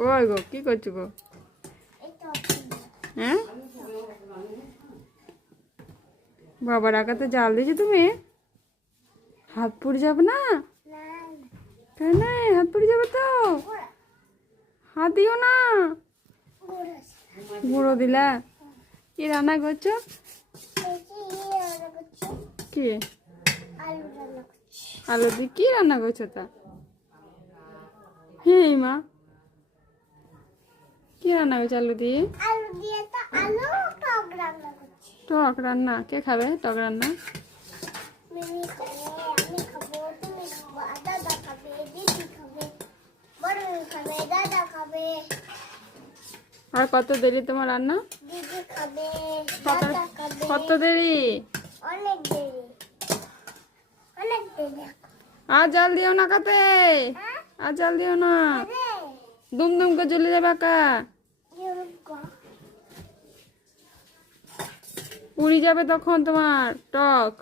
কই গো কি করছো গো? হ্যাঁ বাবা রাখাতে জাল দিয়েছো তুমি? হাত পুড়ে যাবে না? কেন হাত পুড়ে যাবে তো? হাত দিও না। গুঁড়ো দিলা? কি রান্না করছো? কি আলু দিয়ে কি রান্না করছো তা? হে মা কি রান্না করছো আলু দিয়ে? টক রান্না। কে খাবে টক রান্না? আর কত দেরি তোমার রান্না? কত দেরি? আর জাল দিও না কাতে, আর জাল দিও না, দুম দুম করে জ্বলে যাবে একা, পুড়ি যাবে তখন তোমার টক।